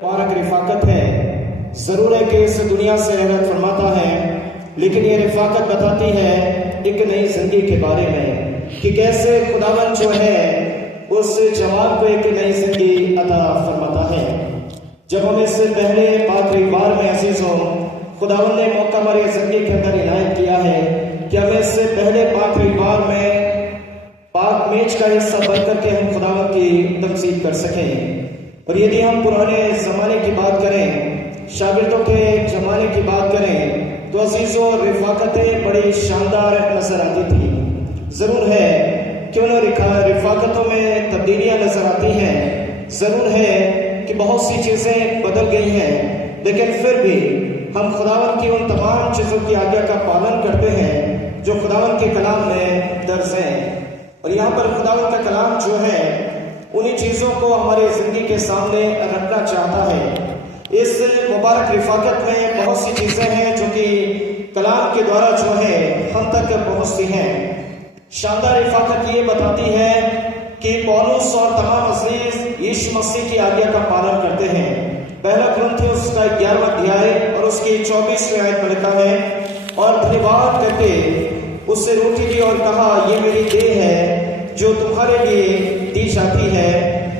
Park रिफाकत है। जरूर है कि इस दुनिया से रहमत फरमाता है, लेकिन ये रिफाकत बताती है एक नई जिंदगी के बारे में कि कैसे खुदावन जो है उस जवान को एक नई जिंदगी अता फरमाता है। जब हम इससे पहले पाक रविवार में अजीजों खुदावन ने मौका हमारी जिंदगी के अंदर इनायत किया है कि हमें इससे पहले पाक रविवार में पाक मेज का हिस्सा बन करके हम खुदावन की तमसीद कर सकें। और यदि हम पुराने ज़माने की बात करें, शागिर्दों के ज़माने की बात करें, तो अजीज़ों रिफाकतें बड़ी शानदार नजर आती थी। ज़रूर है कि उन रिफाकतों में तब्दीलियां नजर आती हैं, ज़रूर है कि बहुत सी चीज़ें बदल गई हैं, लेकिन फिर भी हम खुदावन की उन तमाम चीज़ों की आज्ञा का पालन करते हैं जो खुदावन के कलाम में दर्ज हैं। और यहाँ पर खुदावन का कलाम जो है उन्हीं चीज़ों को हमारे जिंदगी के सामने रखना चाहता है। इस मुबारक रिफाकत में बहुत सी चीज़ें हैं जो कि कलाम के द्वारा जो है हम तक पहुँचती हैं। शानदार रिफाकत ये बताती है कि पौलुस और तमाम अज़ीज़ यीशु मसीह की आज्ञा का पालन करते हैं। पहला कुरिन्थियों का 11वां अध्याय और उसकी 24वीं आयत में लिखा है, और धन्यवाद करके उससे रोटी दी और कहा, ये मेरी देह है जो तुम्हारे लिए दी जाती है,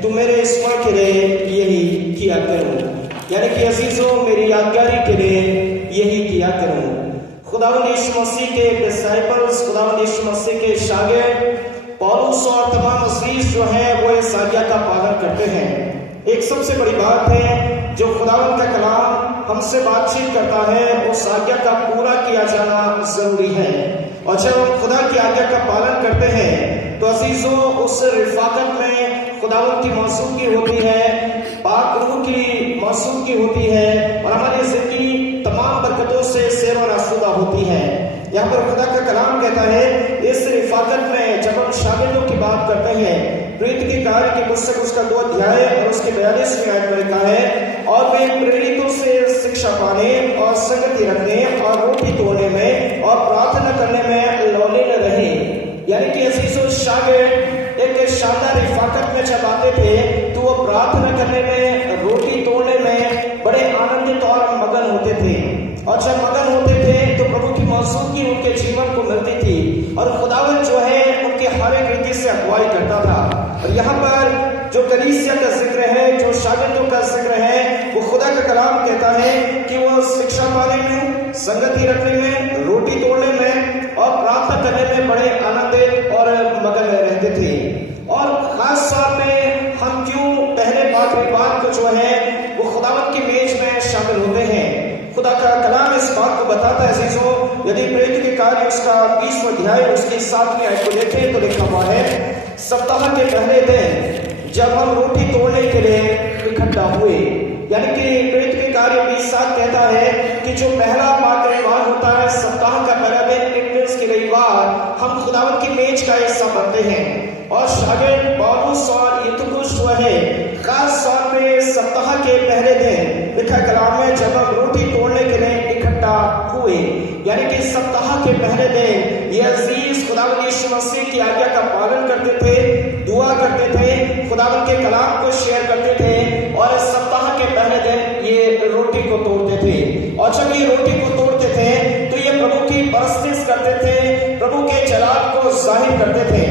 तुम मेरे स्मरण के लिए यही किया करो। यानी कि अजीजों मेरी यादगारी के लिए यही किया करो। खुदावंद यीशु मसीह के डिसाइपल्स, खुदावंद यीशु मसीह के शागिर्द पौलुस और तमाम अज़ीज़ जो हैं वो इस आज्ञा का पालन करते हैं। एक सबसे बड़ी बात है, जो खुदावंद का कलाम हमसे बातचीत करता है उस आज्ञा का पूरा किया जाना जरूरी है। और जब हम खुदा की आज्ञा का पालन करते हैं तो अजीजों उस रिफाकत में खुदावंद की मौसूकी होती है, पाक रूह की मौसूकी होती है और हमारी जिंदगी तमाम बरकतों से सेर और आसूदा होती है। यहाँ पर खुदा का कलाम कहता है, इस रिफाकत में जब हम शागिर्दों की बात करते हैं, प्रीति के कार्य की पुस्तक उसका 2 अध्याय और उसके 42वीं आयत में लिखा है, और वे प्रेरितों से शिक्षा पाने और संगति रखने और रोटी तोड़ने में और प्रार्थना करने में लौलीन रहे। यानी कि अजीजों शागिर्द एक शानदार रिफाकत में जब आते थे तो वो प्रार्थना करने में, रोटी तोड़ने में बड़े आनंदित और मगन होते थे। और जब मगन होते थे तो प्रभु की मौसूकी उनके जीवन को मिलती थी और खुदावंद जो है उनके हर एक रीति से अगुवाई करता था। और यहाँ पर जो कलीसिया का जिक्र है, जो शागिर्दों का जिक्र है, वो खुदा का कलाम कहता है कि वो शिक्षा पाने में, संगति रखने में, रोटी तोड़ने में और प्रार्थना करने में बड़े आनंदित और मगन रहते थे। और खास तौर पे हम क्यों पहले पाक रविवार को जो है वो खुदावंद की मेज में शामिल होते हैं। खुदा का कलाम इस बात को बताता है अजीजों, यदि प्रेरित के कार्य उसका 20वां अध्याय उसकी 7वीं आयत को देखें तो लिखा हुआ है, सप्ताह के पहले दिन जब हम रोटी तोड़ने के लिए इकट्ठा हुए। यानी कि प्रेरित के कार्य 20:7 कहता है कि जो पहला पाक रविवार होता है, सप्ताह का पहला दिन, के रविवार, हम खुदावंद की मेज का हिस्सा बनते हैं। और शागिर्द पौलुस और यूतुखुस जो है खास तौर पे सप्ताह के पहले दिन लिखा कलाम में जब हम रोटी तोड़ने के लिए इकट्ठा हुए, यानी कि सप्ताह के पहले दिन ये अजीज खुदावंद यीशु मसीह की आज्ञा का पालन करते थे, दुआ करते थे, खुदावंद के कलाम को शेयर करते थे और सप्ताह के पहले दिन ये रोटी को तोड़ते थे। और जब ये रोटी को तोड़ते थे तो ये प्रभु की परस्तिश करते थे, प्रभु के जलाल को जाहिर करते थे।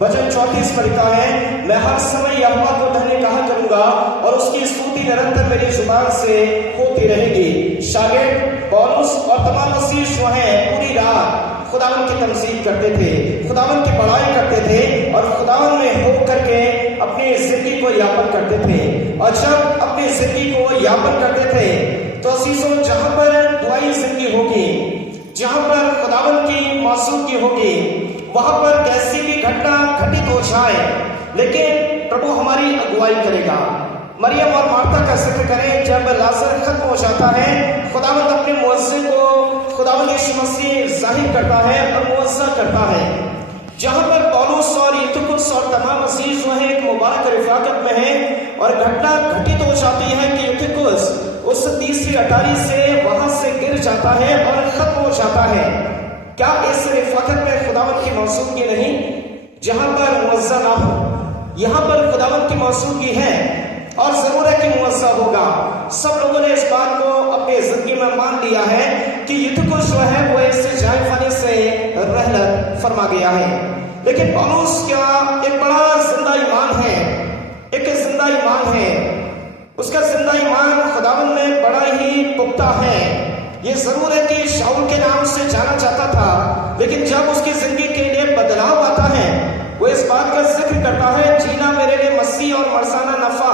वचन 34 में लिखा है, मैं हर समय यहोवा को धन्य कहा करूंगा और उसकी स्तुति निरंतर मेरी जुबान से होती रहेगी। शागिर्द पौलुस और तमाम अज़ीज़ जो हैं पूरी रात खुदावंद की तमसीद करते थे, खुदावंद की बड़ाई करते थे और खुदावंद में हो करके अपनी जिंदगी को यापन करते थे। और जब अपनी जिंदगी को यापन करते थे तो अज़ीज़ों जहां पर दुआई जिंदगी होगी, जहां पर खुदावंद की मौसूकी होगी, वहां पर कैसी भी घटना घटित हो जाए, लेकिन प्रभु हमारी अगुवाई करेगा। मरियम और मार्था का जिक्र करें, जब लाजर खत्म हो जाता है, खुदावंद अपने मुअज्जे को खुदावंद यीशु मसीह जाहिर करता है और मुअज्जा करता है। जहां पर पौलुस और यूतुखुस और तमाम अज़ीज़ जो है एक मुबारक रिफाकत में है और घटना घटित हो जाती है कि यूतुखुस उस तीसरी अटारी से वहां से गिर जाता है और खत्म हो जाता है। क्या इस रिफाकत में खुदावंद की मौसूकी नहीं? जहां पर मुअज्जा ना हो, यहां पर खुदावंद की मौसूकी है और जरूर है कि मुअज्जा होगा। गया है। लेकिन पौलुस क्या एक बड़ा जिंदा ईमान है, एक जिंदा ईमान है, उसका जिंदा ईमान खुदावन में बड़ा ही पुख्ता है। ये जरूर है कि शाऊल के नाम से जाना चाहता था, लेकिन जब उसकी जिंदगी के लिए बदलाव आता है, वो इस बात का जिक्र करता है, जीना मेरे लिए मसीह और मरसाना नफा,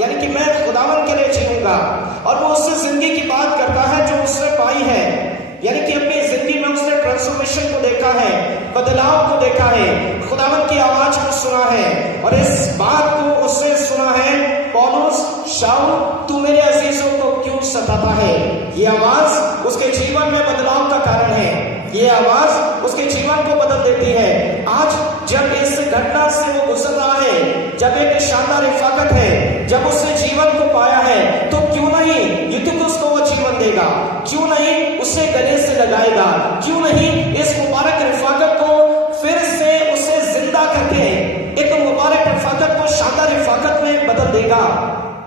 यानी कि मैं खुदावन के लिए जीऊंगा। और वो उससे जिंदगी की बात करता है जो उसने पाई है, यानी कि अपनी जिंदगी में उसने ट्रांसफॉर्मेशन को देखा है, बदलाव को देखा है, खुदावन की आवाज को सुना है। और इस बात को उसने सुना है, पौलुस, शाऊल तू मेरे अजीजों को क्यों सताता है। ये आवाज उसके जीवन में बदलाव का कारण है, ये आवाज उसके जीवन को बदल देती है। आज जब इस घटना से वो गुजर रहा है, जब एक शानदार रिफाकत है, जब उसने जीवन को पाया है, तो क्यों नहीं यूतिखुस को वो जीवन देगा, क्यों नहीं उसे गले से लगाएगा, क्यों नहीं इस मुबारक रिफाकत को फिर से उसे जिंदा करके एक मुबारक रिफाकत को शानदार रिफाकत में बदल देगा।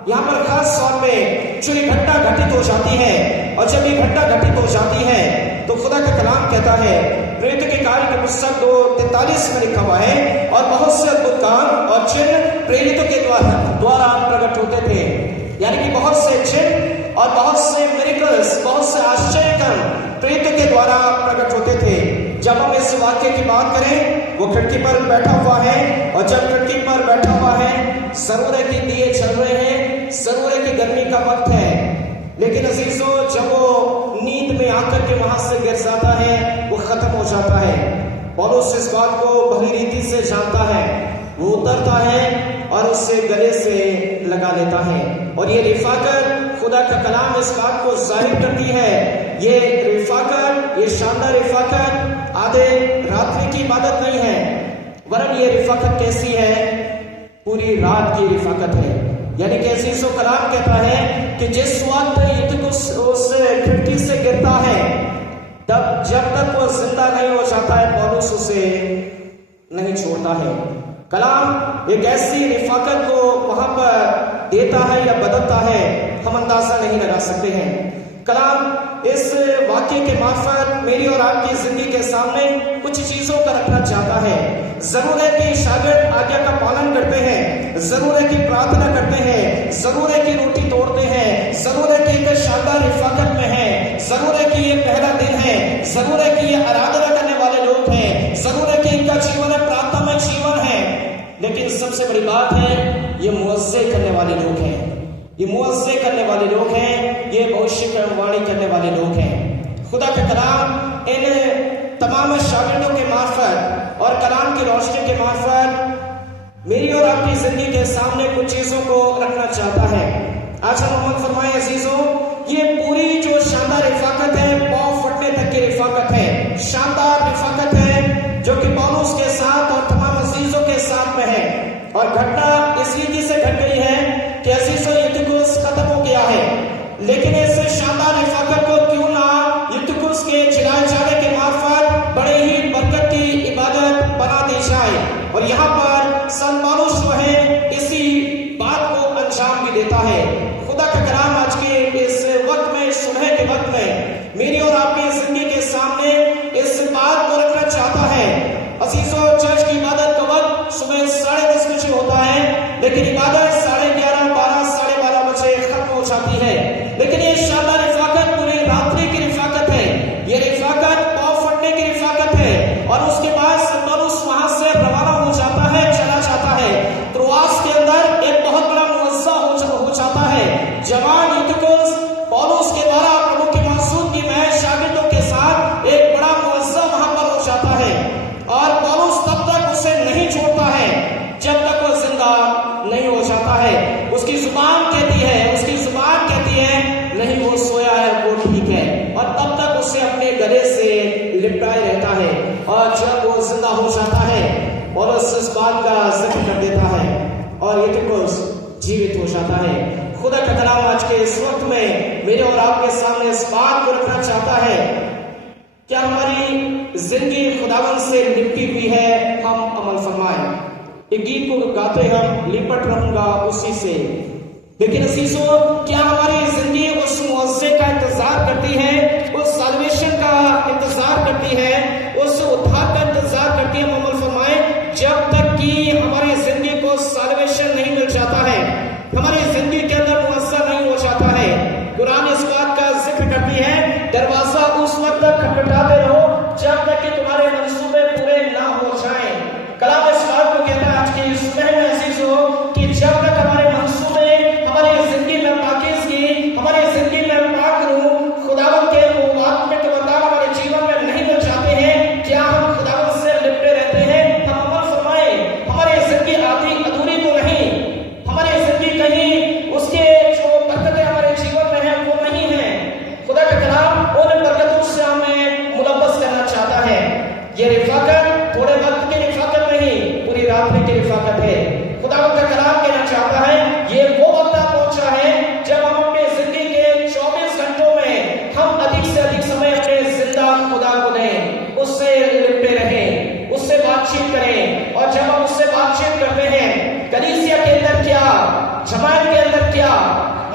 यहाँ पर खास तौर पे जो ये घटना घटित हो जाती है, और जब ये घटना घटित हो जाती है तो खुदा का कलाम कहता है, प्रेरितों के कार्य की पुस्तक 2:43 में लिखा हुआ है, और बहुत से अद्भुत काम और चिन्ह प्रेरितों के द्वारा प्रकट होते थे। यानी कि बहुत से चिन्ह और बहुत से मिरेकल्स, बहुत से आश्चर्य कर्म प्रेरितों के द्वारा प्रकट होते थे। जब हम इस वाक्य की बात करें, वो खिड़की पर बैठा हुआ है, और जब खिड़की पर बैठा हुआ है, जरूर है कि दिए चल रहे हैं, जरूर है कि गर्मी का वक्त है, लेकिन अजीजों जब वो नींद में आकर के वहां से गिर जाता है, वो खत्म हो जाता है। पौलुस इस बात को भली रीति से जानता है, वो उतरता है और उससे गले से लगा लेता है। और ये रिफाकत, खुदा का कलाम इस बात को जाहिर करती है, ये रिफाकत, ये शानदार रिफाकत आधे रात्रि की इबादत नहीं है, वरन ये रिफाकत कैसी है, पूरी रात की रिफाकत है। यानी कैसी सो कलाम कहता है कि जिस वक्त यूतिखुस उस खिड़की से गिरता है, तब जब तक वो जिंदा नहीं हो जाता है, पौलुस उसे नहीं छोड़ता है। कलाम एक ऐसी रिफाकत को वहां पर देता है या बदलता है, हम अंदाजा नहीं लगा सकते हैं। कलाम इस वाक्य के मार्फत मेरी और आपकी जिंदगी के सामने कुछ चीजों का रखना चाहता है। जरूर है कि शागिर्द आज्ञा का पालन करते हैं, जरूर है कि प्रार्थना करते हैं, जरूर है कि रोटी तोड़ते हैं, जरूर है कि एक शानदार रिफाकत में है, जरूर है कि ये पहला दिन है, जरूर है कि ये आराधना करने वाले लोग हैं, जरूर है कि इनका जीवन है प्रार्थना में जीवन है। लेकिन सबसे बड़ी बात है, ये मुअज्जे करने वाले लोग हैं, ये मुअज्जे करने वाले लोग हैं, ये भविष्यवाणी करने वाले लोग हैं। खुदा का कलाम इन तमाम शागिर्दों के मार्फत और कलाम की रोशनी के मार्फत मेरी और आपकी जिंदगी के सामने कुछ चीजों को रखना चाहता है। आज हम अमल फरमाएं अजीजों, ये पूरी जो शानदार रिफाकत है, पांव फटने तक की रिफाकत है, शानदार रिफाकत है, जो कि पौलुस के साथ और तमाम अजीजों के साथ में है। और घटना इस रीति से घट गई है कि अजीजों यूतिखुस खत्म हो गया है, लेकिन इस शानदार रिफाकत को क्यों ना यूतिखुस के जिलाए जाने के मार्फत बड़े ही बरकत की इबादत बना दी जाए। और यहाँ पर संत पौलुस जो है इसी बात को अंजाम भी देता है। खुदा का कलाम आज के इस वक्त में, इस सुबह के वक्त में मेरी और आपकी जिंदगी के सामने इस बात को रखना चाहता है। अजीजों, चर्च की इबादत का वक्त सुबह 10:30 बजे होता है, लेकिन इबादत 11:30, 12, 12:30 बजे खत्म हो जाती है। लेकिन ये शानदार रिफाकत पूरी रात्रि की रिफाकत है, ये रिफाकत पांव फटने की रिफाकत है। और उसके बाद पौलुस वहां से रवाना हो जाता है, चला जाता है। त्रोआस के अंदर एक बहुत बड़ा मुअज्जा हो जाता है। जवान यूतिखुस पौलुस के द्वारा प्रभु की मौजूदगी में शागिर्दों के साथ एक बड़ा मुअज्जा वहां पर हो जाता है। और पौलुस तब तक उसे नहीं छोड़ता है जब तक वो जिंदा नहीं हो जाता है। उसकी जुबान कहती है, उसकी जुबान कहती है नहीं, वो सोया है, वो ठीक है, और तब तक उसे अपने गले से लिपटाए रहता है। और जब वो जिंदा हो जाता है, पौलुस इस बात का जिक्र कर देता है और यूतिखुस जीवित हो जाता है। खुदा का कलाम आज के इस वक्त में मेरे और आपके सामने इस बात को रखना चाहता है, क्या हमारी जिंदगी खुदावन से लिपटी हुई है, हम अमल फरमाएं। एक गीत को गाते हम, लिपट रहूंगा उसी से। लेकिन अजीजों, क्या हमारी जिंदगी उस मुअज्जे का इंतजार करती है, उस साल्वेशन का इंतजार करती है, उस उद्धार का इंतजार करती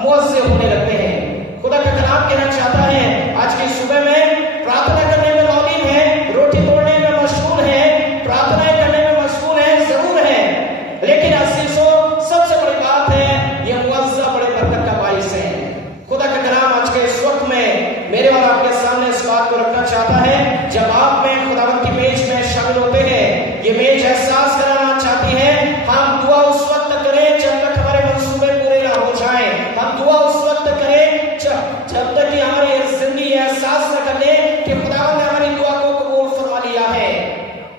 मुअज्जे होने लगते हैं। खुदा का कलाम कहना चाहता है आज की सुबह में प्रार्थना करने में मौलिक है, रोटी तोड़ने में मशगूल है, प्रार्थनाएं करने में मशगूल है, जरूर है, लेकिन अजीजों सबसे बड़ी बात है ये मुअज्जा बड़े बरकत का बाइस है। खुदा का कलाम आज के इस वक्त में मेरे और आपके सामने इस बात को रखना चाहता है, जब आप में खुदावंद की मेज में शामिल होते हैं, ये मेज एहसास कराना चाहती है हम दुआ उस वक्त करें जब तक हमारे मंसूबे पूरे ना हो जाए। हम दुआ उस वक्त करें जब तक कि हमारी जिंदगी एहसास न कर ले कि खुदावंद ने हमारी दुआ को कबूल फरमा लिया है।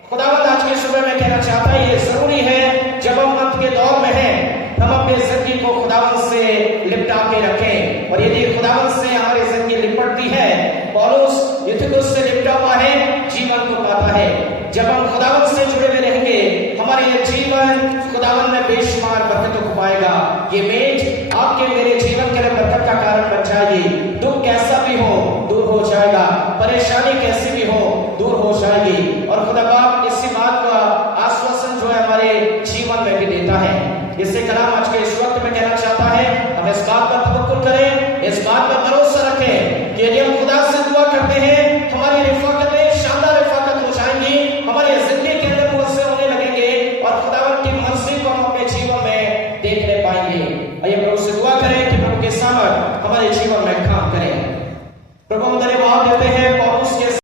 खुदावंद आज के सुबह में कहना चाहता है ये जरूरी है जब हम अंत के दौर में हैं हम अपनी जिंदगी को खुदावंद से लिपटा के रखें। और यदि खुदावंद से हमारी जिंदगी लिपटती है, पौलुस यूथिकुस से लिपटा हुआ है, जीवन को पाता है। जब हम खुदावंद से जुड़े हुए रहेंगे हमारे ये जीवन खुदावंद में बेशुमार बरकतों को पाएगा। ये मेज आपके मेरे जीवन के लिए बरकत का कारण बन जाएगी। दुख कैसा भी हो दूर हो जाएगा, परेशानी कैसी भी हो दूर हो जाएगी। और खुदा बाप इसी बात का आश्वासन जो है हमारे जीवन में भी देता है। इससे कलाम आज के इस वक्त में कहना चाहता है हम इस बात पर तवक्कुल करें, इस बात पर भरोसा रखें कि यदि हम